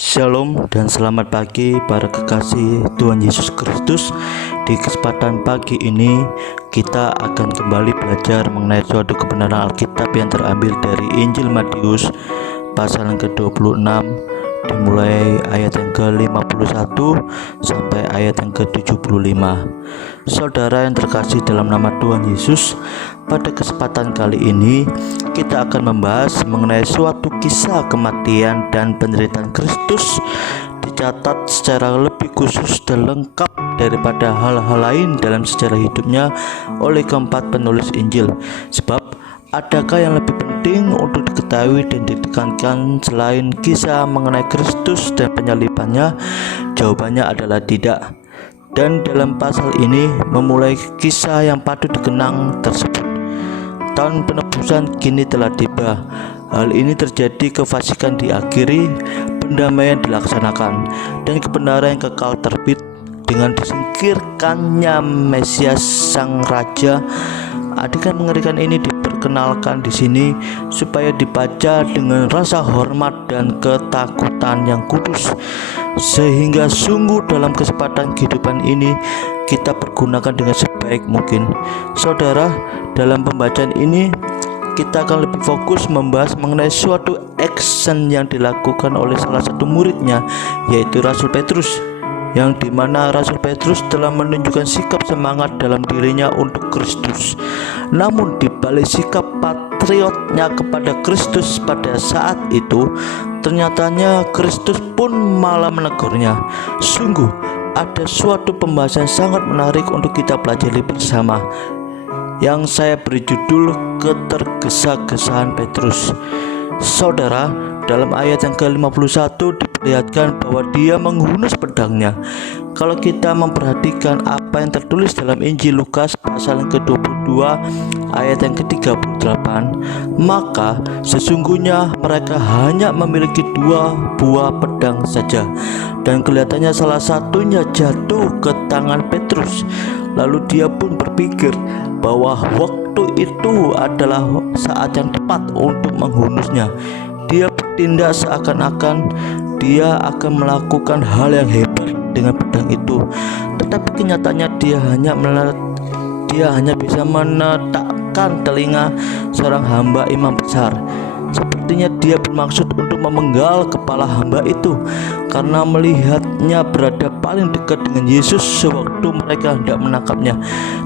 Shalom dan selamat pagi para kekasih Tuhan Yesus Kristus. Di kesempatan pagi ini kita akan kembali belajar mengenai suatu kebenaran Alkitab yang terambil dari Injil Matius pasal yang ke-26, dimulai ayat yang ke-51 sampai ayat yang ke-75. Saudara yang terkasih dalam nama Tuhan Yesus, pada kesempatan kali ini kita akan membahas mengenai suatu kisah kematian dan penderitaan Kristus, dicatat secara lebih khusus dan lengkap daripada hal-hal lain dalam sejarah hidupnya oleh keempat penulis Injil. Sebab adakah yang lebih penting untuk diketahui dan ditekankan selain kisah mengenai Kristus dan penyalibannya? Jawabannya adalah tidak. Dan dalam pasal ini memulai kisah yang patut dikenang tersebut. Tahun penebusan kini telah tiba. Hal ini terjadi, kefasikan diakhiri, pendamaian dilaksanakan, dan kebenaran yang kekal terbit dengan disingkirkannya Mesias Sang Raja. Adegan mengerikan ini diperkenalkan di sini supaya dibaca dengan rasa hormat dan ketakutan yang kudus, sehingga sungguh dalam kesempatan kehidupan ini kita pergunakan dengan sebaik mungkin. Saudara, dalam pembacaan ini kita akan lebih fokus membahas mengenai suatu action yang dilakukan oleh salah satu muridnya, yaitu Rasul Petrus, yang dimana Rasul Petrus telah menunjukkan sikap semangat dalam dirinya untuk Kristus. Namun di balik sikap patriotnya kepada Kristus pada saat itu, ternyatanya Kristus pun malah menegurnya. Sungguh ada suatu pembahasan sangat menarik untuk kita pelajari bersama, yang saya beri judul ketergesa-gesaan Petrus. Saudara, dalam ayat yang ke-51 diperlihatkan bahwa dia menghunus pedangnya. Kalau kita memperhatikan apa yang tertulis dalam Injil Lukas pasal yang ke-22 ayat yang ke-38, maka sesungguhnya mereka hanya memiliki 2 buah pedang saja, dan kelihatannya salah satunya jatuh ke tangan Petrus. Lalu dia pun berpikir bahwa waktu itu adalah saat yang tepat untuk menghunusnya. Dia bertindak seakan-akan dia akan melakukan hal yang hebat dengan pedang itu, tetapi kenyataannya dia hanya bisa menetapkan telinga seorang hamba imam besar. Sepertinya dia bermaksud untuk memenggal kepala hamba itu, karena melihatnya berada paling dekat dengan Yesus sewaktu mereka hendak menangkapnya.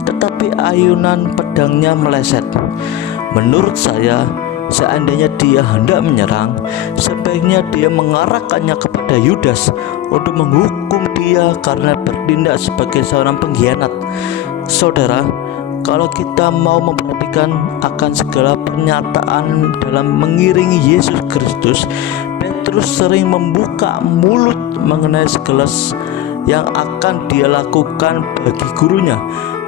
Tetapi ayunan pedangnya meleset. Menurut saya, seandainya dia hendak menyerang, sebaiknya dia mengarahkannya kepada Yudas untuk menghukum dia karena bertindak sebagai seorang pengkhianat. Saudara, kalau kita mau memperhatikan akan segala pernyataan dalam mengiringi Yesus Kristus, Petrus sering membuka mulut mengenai segala yang akan dia lakukan bagi gurunya.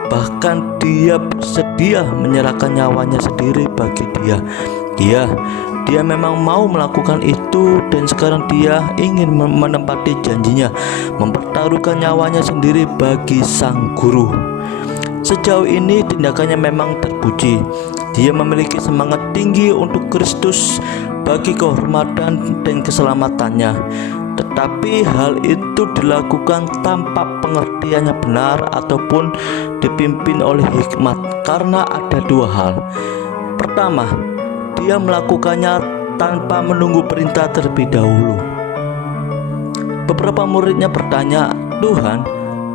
Bahkan dia bersedia menyerahkan nyawanya sendiri bagi dia. Dia memang mau melakukan itu, dan sekarang dia ingin menempati janjinya, mempertaruhkan nyawanya sendiri bagi sang guru. Sejauh ini tindakannya memang terpuji. Dia memiliki semangat tinggi untuk Kristus bagi kehormatan dan keselamatannya. Tetapi hal itu dilakukan tanpa pengertiannya benar ataupun dipimpin oleh hikmat, karena ada 2 hal. Pertama, dia melakukannya tanpa menunggu perintah terlebih dahulu. Beberapa muridnya bertanya, "Tuhan,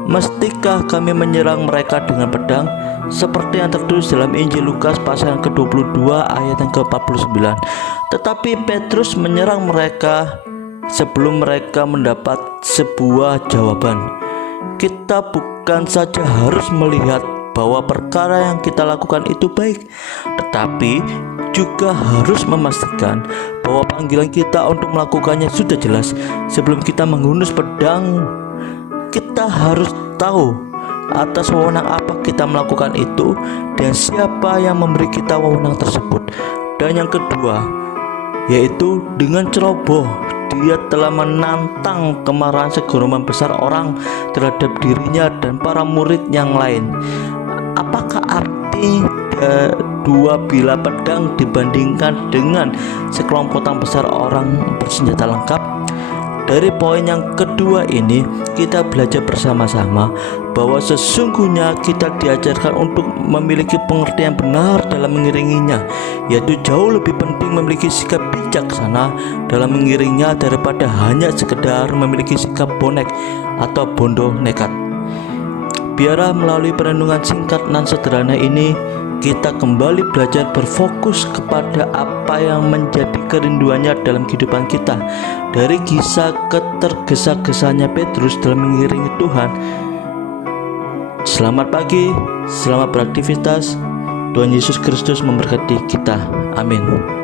mestikah kami menyerang mereka dengan pedang?" Seperti yang tertulis dalam Injil Lukas pasal yang ke-22 ayat yang ke-49. Tetapi Petrus menyerang mereka sebelum mereka mendapat sebuah jawaban. Kita bukan saja harus melihat bahwa perkara yang kita lakukan itu baik, tetapi juga harus memastikan bahwa panggilan kita untuk melakukannya sudah jelas. Sebelum kita menghunus pedang, kita harus tahu atas wewenang apa kita melakukan itu dan siapa yang memberi kita wewenang tersebut. Dan yang kedua, yaitu dengan ceroboh dia telah menantang kemarahan segerombolan besar orang terhadap dirinya dan para murid yang lain. Apakah arti 2 bilah pedang dibandingkan dengan sekelompok besar orang bersenjata lengkap? Dari poin yang kedua ini, kita belajar bersama-sama bahwa sesungguhnya kita diajarkan untuk memiliki pengertian benar dalam mengiringinya, yaitu jauh lebih penting memiliki sikap bijaksana dalam mengiringnya daripada hanya sekedar memiliki sikap bonek atau bodoh nekat. Biarlah melalui perenungan singkat dan sederhana ini, kita kembali belajar berfokus kepada apa yang menjadi kerinduannya dalam kehidupan kita. Dari kisah ketergesa-gesanya Petrus dalam mengiringi Tuhan. Selamat pagi, selamat beraktivitas. Tuhan Yesus Kristus memberkati kita. Amin.